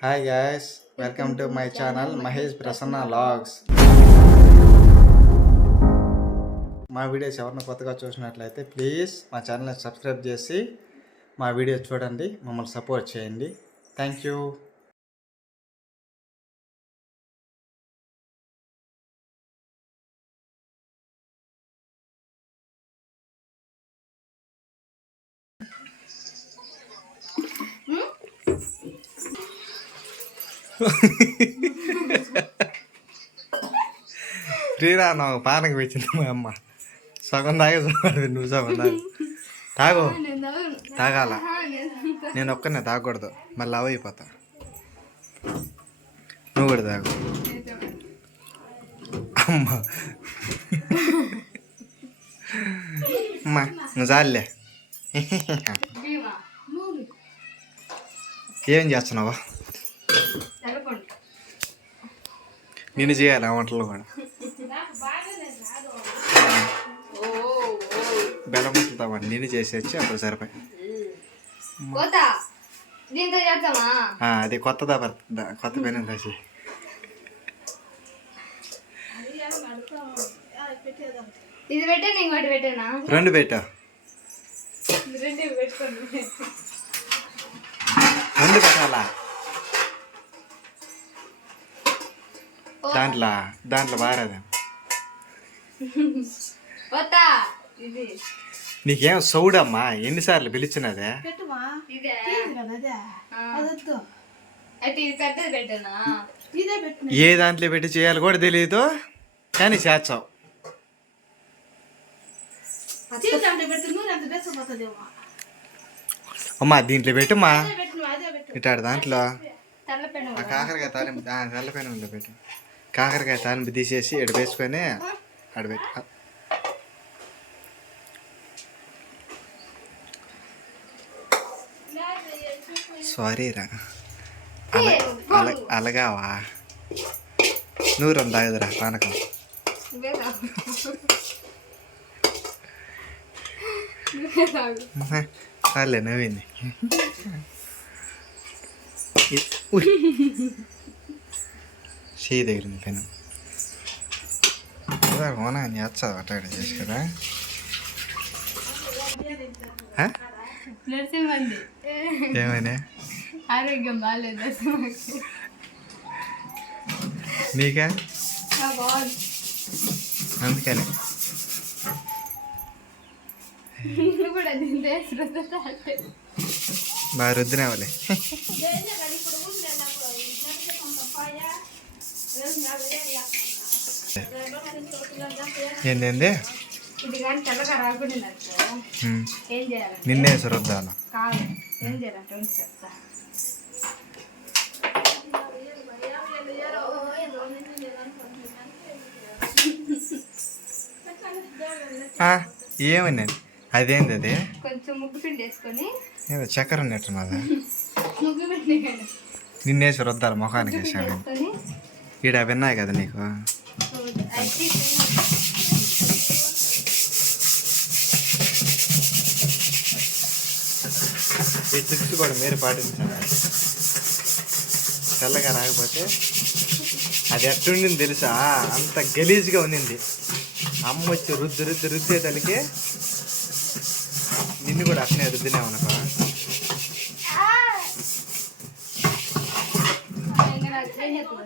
Hi guys welcome to my channel Mahesh Prasanna logs మా videos ఎవరిని కొత్తగా చూసినట్లయితే ప్లీజ్ మా ఛానల్ని సబ్స్క్రైబ్ చేసి మా వీడియోస్ చూడండి మమ్మల్ని సపోర్ట్ చేయండి. థ్యాంక్ యూ శ్రీరామ్ పానకు వచ్చింది మా అమ్మ. సగం తాగే చూడాలి నువ్వు సగం తాగు. తాగు. తాగాల. నేను ఒక్కనే తాగకూడదు. మళ్ళీ అవ అయిపోతా. నువ్వు కూడా తాగు. అమ్మ. అమ్మా నువ్వు చాలులే. ఏం చేస్తున్నావా? నేను చేయాలి వంటలు కూడా. బెల్లం ముట్లుతామని నేను చేసేసి అప్పుడు సరిపోయి. ఆ, అది కొత్తదా పడుతుందా కొత్త రాసి ఇది పెట్టా నేను వాటి పెట్టానా? రెండు పెట్టా. రెండు పెట్టాలా? దాంట్లో దాంట్లో ఇది. నీకేం సౌడమ్మా? ఎన్నిసార్లు పిలిచినదే? ఏ దాంట్లో పెట్టి చేయాలి కూడా తెలియదు కానీ బెసపోతుందేమో అమ్మా దీంట్లో పెట్టుమా? ఇటాడు దాంట్లో. తెల్లపెను ఆ కాకరకాయ తాలింపు తెల్లపైన ఉందో పెట్టు. కాకరకాయ తాలింపు తీసేసి ఎడ వేసుకొని అడబెట్టు సారీ రా అల అల అలగావా నువ్వు రెండు తాగదురా పానకం ఇవే తాగు. ఇవే తాగు. చాలే నవ్వింది ఇ- ఉయ్. చేయి తగిలింది పెను ఓనా చేస్తావు అట్లా చేసి కదా. ఆ? నరసింహంది ఏమైనా ఆరోగ్యం బాగాలేదు నీకా. అందుకని. బాగా రుద్దినావులే. ఏంది ఇది కానీ తెల్లగా రాకుండా ఏం చేయాలి? నిన్నే ఆ, ఏమన్నా అదేంది అది? కొంచెం ముగ్గు పిండి వేసుకొని. ఏదో చక్కెర ఉన్నట్టున్నదా నిన్నేసి రుద్దాలి ముఖానికి వేసుకొని ఈడ విన్నాయి కదా నీకు? ఈ ట్రిక్స్ కూడా మీరు పాటించండి. తెల్లగా రాకపోతే అది ఎట్టుండింది తెలుసా? అంత గలీజ్గా ఉన్నింది. అమ్మ వచ్చి రుద్దు రుద్దు రుద్దే తలికి నిన్ను కూడా అట్నే రుద్దినామనుకో ఉన్నా నాకు చేయనెత్తు.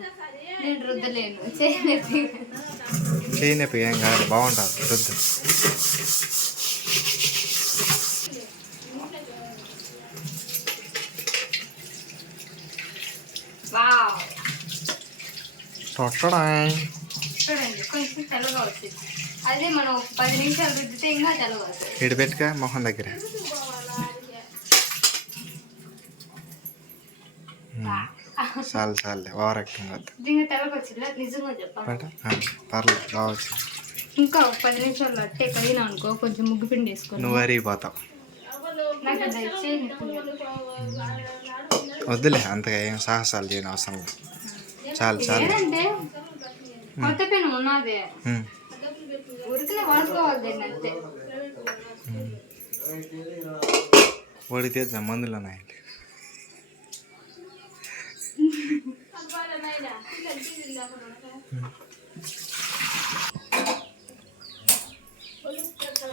నేను రుద్దలేను. చేయనెత్తి చేయనొప్పి ఏం కాదు బాగుంటుంది రుద్దు. కొంచెం తెల్లగా వచ్చింది. అదే మనం పది నిమిషాలు రుద్దితే ఇంకా తెల్లగా వస్తుంది. మొహం దగ్గర. చాలు చాలు ఓవర్ యాక్టింగ్ వద్దు వచ్చిందా? పర్లేదు బావచ్చు ఇంకా పది నిమిషాలు అట్టే కడిగినా అనుకో కొంచెం ముగ్గు పిండి వేసుకొని నువ్వు అరిగిపోతావు. వద్దులే అంతగా ఏం సాహసాలు చేయని అవసరం లేదు. చాలు చాలు కొత్త పెన్ ఉన్నది. ఉరికిన వాడుకోవాలి అంతే. మందులు ఉన్నాయండి.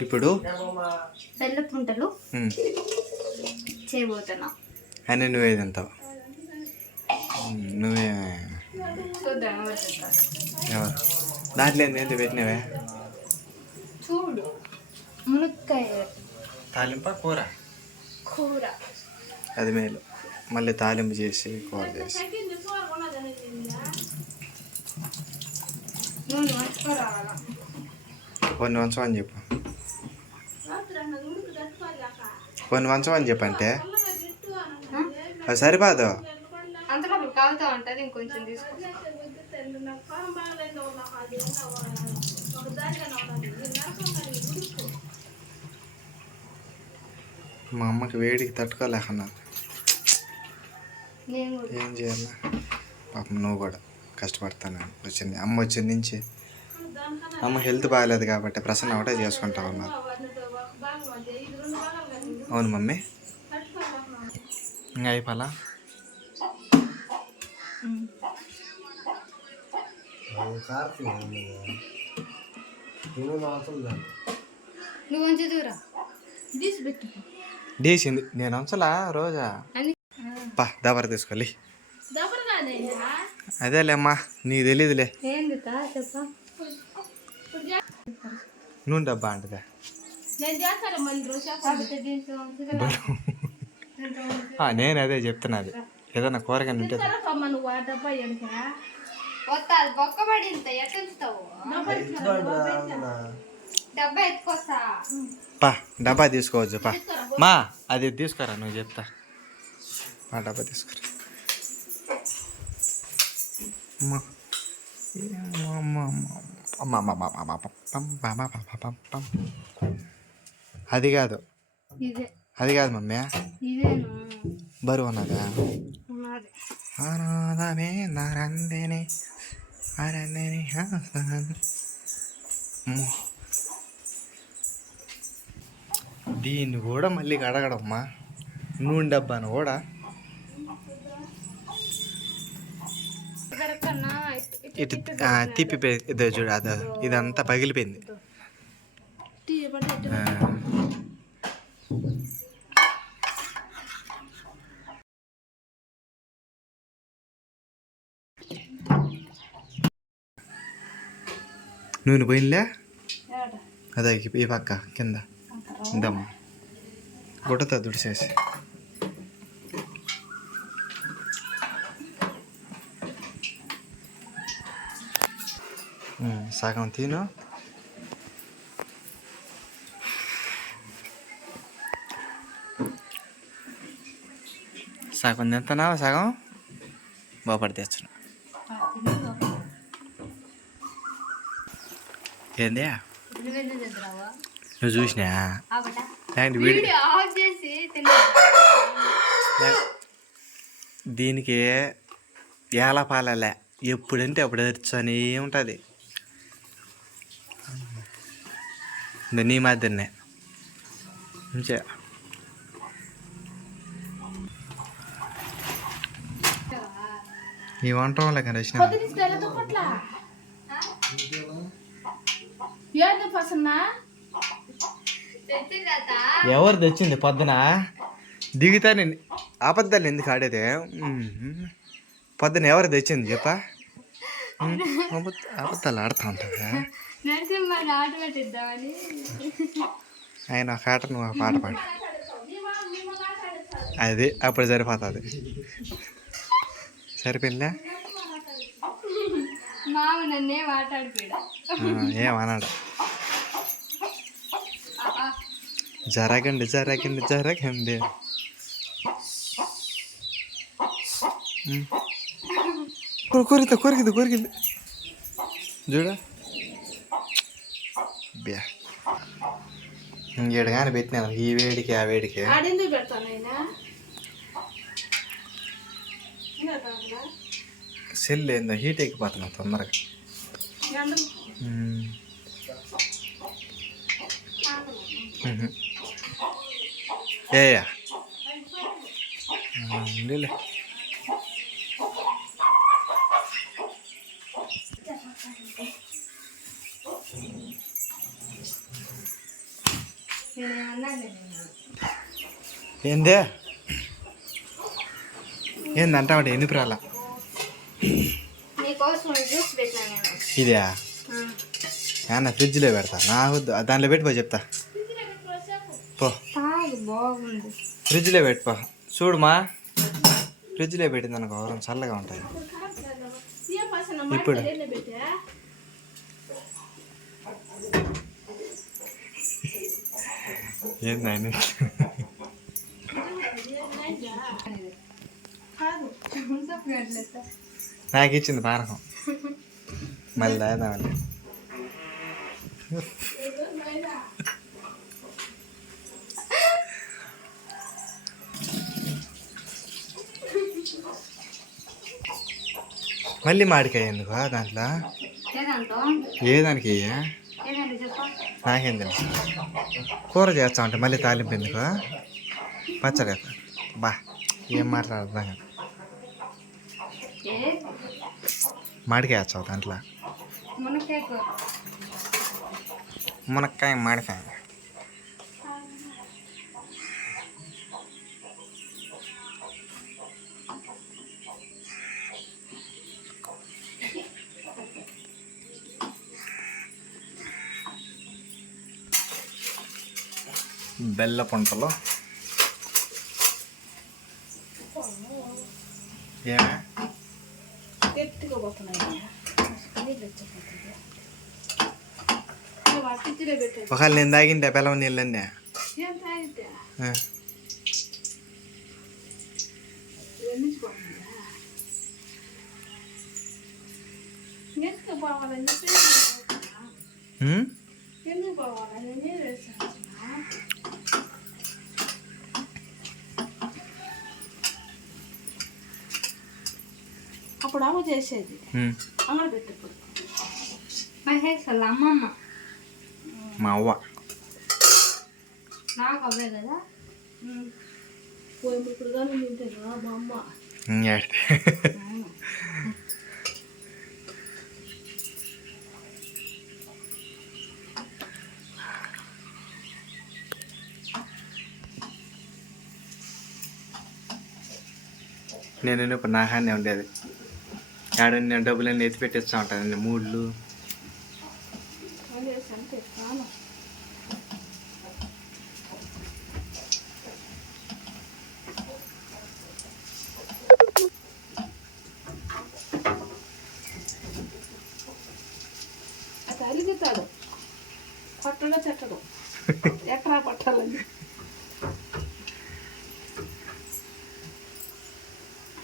ఇప్పుడు? బెల్ల పుంటలు ఉమ్, చేయబోతున్నా అని నువ్వే తింటావు. నువ్వే. ఎవరు? దాంట్లో ఏంది పెట్టినవే. చూడు మునక్కాయ. తాలింప కూర? కూర. అది మేలు. మళ్ళీ తాలింపు చేసి కూర చేసి. కొన్ని వంచమని చెప్పు. కొన్ని వంచమని చెప్పంటే అది సరిపోదు. మా అమ్మకి వేడికి తట్టుకోలేకన్నా ఏం చేయాలా? పాపం నువ్వు కూడా. కష్టపడతాను. వచ్చింది. అమ్మ వచ్చిన నుంచి అమ్మ హెల్త్ బాగాలేదు కాబట్టి ప్రసన్న ఒకటే చేసుకుంటా ఉన్నారు అవును మమ్మీ. ఇంకా అయిపోలా? డేసింది నేను అంచలా రోజా? పా దబర తీసుకోవాలి అదేలేమ్మా నీకు తెలియదులే ఏంది తా చెప్ప. నూనె డబ్బా అంటదా? నేను అదే చెప్తున్నది ఏదైనా కూరగాయలు ఉంటే పా డబ్బా తీసుకోవచ్చు పా. మా అది తీసుకురా నువ్వు చెప్తా. మా డబ్బా తీసుకురా అమ్మా. ఏమో అమ్మా, అమ్మా, అమ్మా, అమ్మా, అమ్మా, అమ్మా, పం, పం, పం, పం, పం, పం. అది కాదు. అది కాదు మమ్మీ. బరువు ఉన్నది? అనాథమే నరందిని అరందిని. దీన్ని కూడా మళ్ళీ కడగడమ్మా. నూనె డబ్బాను కూడా. ఇటు తిప్పి ఇదో చూడు అదో ఇదంతా పగిలిపోయింది. నూనె పోయిందిలే? అదే ఈ- ఈ పక్క కింద. ఇందమ్మా గుడ్డతో దుడిసేసి సగం తిను సగం తింటున్నావా సగం బాపడి తెచ్చును ఏంది నువ్వు చూసినా దీనికి ఎలా పాలలే ఎప్పుడంటే అప్పుడు తెచ్చుని ఉంటుంది నీ మాదిరినే అంతే ఈ వంట వాళ్ళ తెచ్చిందా ఎవరు తెచ్చింది? పొద్దున? దిగుతా నేను. అబద్ధాలు ఎందుకు ఆడేది. పొద్దున ఎవరు తెచ్చింది? చెప్పా? అబద్ధాలు ఆడుతూ ఉంటావా? నరసింహని ఆట పెట్టిద్దామని. ఆయన ఒక ఆట నువ్వు పాట పాడు. అది అప్పుడు సరిపోతుంది. సరిపోయిందా? మామ నన్నే మాట్లాడిపోయాడు? ఏమన్నాడు జరగండి జరగండి జరగండి. కొరికింది కొరికింది కొరికింది. చూడ. బ్యా ఇంకేడు కానీ పెట్టినా ఈ వేడికి ఆ వేడికి. సెల్ ఏందో హీట్ ఎక్కిపోతున్నా తొందరగా. ఏయా ఉండేలే. ఏందే? ఏంది అంటావంటే ఎందుకు రాలా నీకోసం జ్యూస్ పెట్టినా నేను. ఇదే ఆ. ఏమన్నా ఫ్రిడ్జ్లో పెడతా. నాకు వద్దు. దాంట్లో పెట్టిపో చెప్తా. పో. ఫ్రిడ్జ్లో పెట్టుకో. చూడుమా. ఫ్రిడ్జ్లో పెట్టింది అనుకో చల్లగా ఉంటుంది ఇప్పుడు. కాదు నాకు ఇచ్చింది పానకం మళ్ళీ తాగుదామని మళ్ళీ మాడికాయ ఎందుకు దాంట్లో ఏ దానికి నాకేం తెలుసు కూర చేస్తా ఉంటే మళ్ళీ తాలింపు ఎందుకు పచ్చడి బా ఏం మాట్లాడదా మాడికాయ వేస్తావు దాంట్లో? మునక్కాయ మునక్కాయ మాడికాయ బెల్ల పంటలు. ఏమే? ఒకవేళ నేను తాగింటే బెల్లం నీళ్ళండి ఎందుకు పోవాలని? ఎందుకు పోవాలని నేను వేసాను అప్పుడు అమ్మ చేసేది. అంగడి పెట్టప్పుడు మహేష్ వాళ్ళ అమ్మమ్మ. మా అవ్వ. నాకు అవే కదా. పోయి ఇప్పుడు కానీ తింటాను మా అమ్మ. నేను ఇప్పుడు నా హానే ఉండేది. ఆడ డబ్బులన్నీ ఎత్తి పెట్టేస్తూ ఉంటాను మూడ్లు అని వేసి అంటే కాను అది అలిగుతాడు పట్టడా చెట్టడు ఎక్కడా పట్టాలని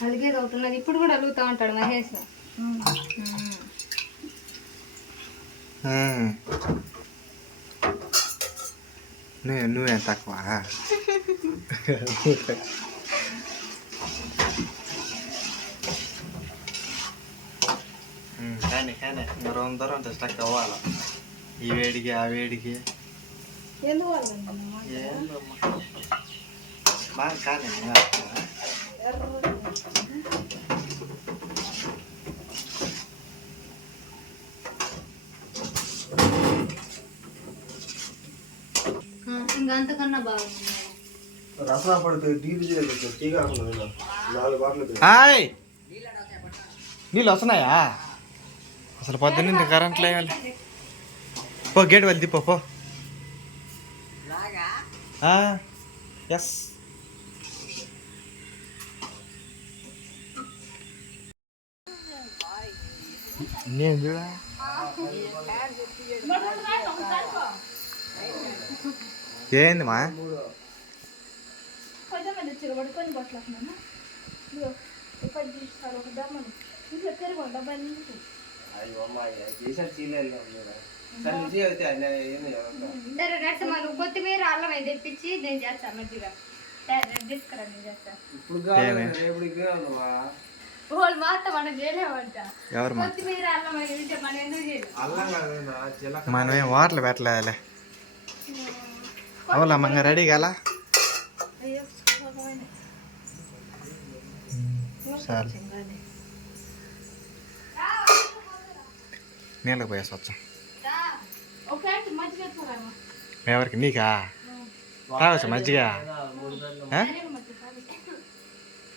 అలిగేది ఒకటి ఉన్నది. ఇప్పుడు కూడా అలుగుతా ఉంటాడు మహేష్. నువ్వు నువ్వేం తక్కువ. కానీ కానీ మరో దూరం స్టక్ అవ్వాలి? ఈ వేడికి ఆ వేడికి. ఎందుకు కానీ ఆ, ఇంకా అంతకన్నా బాగుంది రసనా పడితే డీపీ టీ కాకుండా నాలుగు బాటలు హాయ్ నీళ్ళు వస్తున్నాయా అసలు పొద్దున్న కరెంట్ లేవాలి పో గేట్ వెళ్ళి పో పో ఎస్ నేను చూడా ఏంది మా? కొత్తిమీర అల్లం అయితే తెప్పించి నేను చేస్తాను మంచిగా తీసుకురా నేను చేస్తాను వాళ్ళు మాత్రం మనం చేయలేమంట. ఎవరు మా కొత్తిమీర అల్లం అయితే మనం ఎందుకు మనమేం వాటర్లు పెట్టలేదులే. అవులా మంగ రెడీ గల అయ్యో భగవాన్. చాలు. నీళ్ళకి పోయేసి వచ్చాం. ఎవరికి నీకా తాగొచ్చా మజ్జిగ?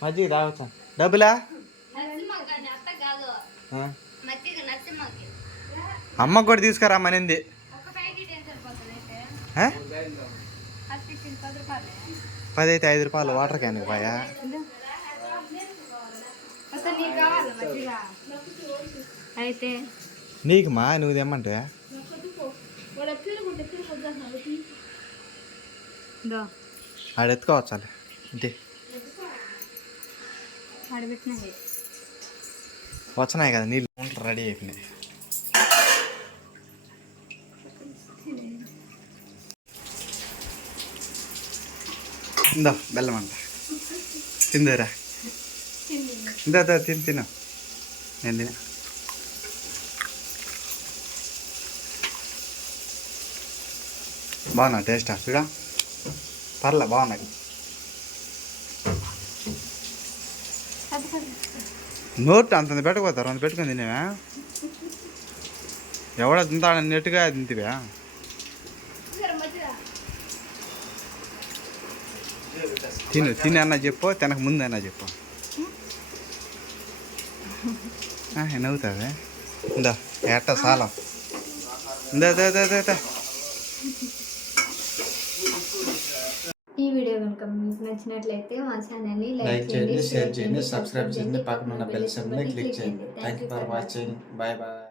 మజ్జిగ తాగొచ్చా డబ్బులా అమ్మకు కూడా తీసుకురామనింది ఒక పది అయితే ఐదు రూపాయలు వాటర్ క్యాన్ పోయా అయితే నీకు మా నువ్వు తెమ్మంటే. ఆడ ఎత్తుకోవచ్చాలి ఇంటి. వచ్చినాయి కదా నీళ్ళు. రెడీ అయిపోయినాయి. ఇందా బెల్లం అంట తిందేరా. ఇందా తిని తిను. నేను తిన. బాగున్నా టేస్ట్? చూడా? పర్లే బాగున్నాయి. నోట్ అంత పెట్టుకుపోతారు అంత పెట్టుకొని తినేవా? ఎవడ తింటాడు అన్నట్టుగా తింటివా? తిను తిని అన్న చెప్పు తినక ముందు అన్న చెప్పు. ఆ, నవ్వుతావే? ఇందా ఎట్ట సాలం. ఇందా. ఈ వీడియో కనుక మీకు నచ్చినట్లయితే మా ఛానల్ని లైక్ చేయండి షేర్ చేయండి సబ్స్క్రైబ్ చేయండి పక్కన ఉన్న బెల్ సింబల్ని క్లిక్ చేయండి. Thank you for watching bye bye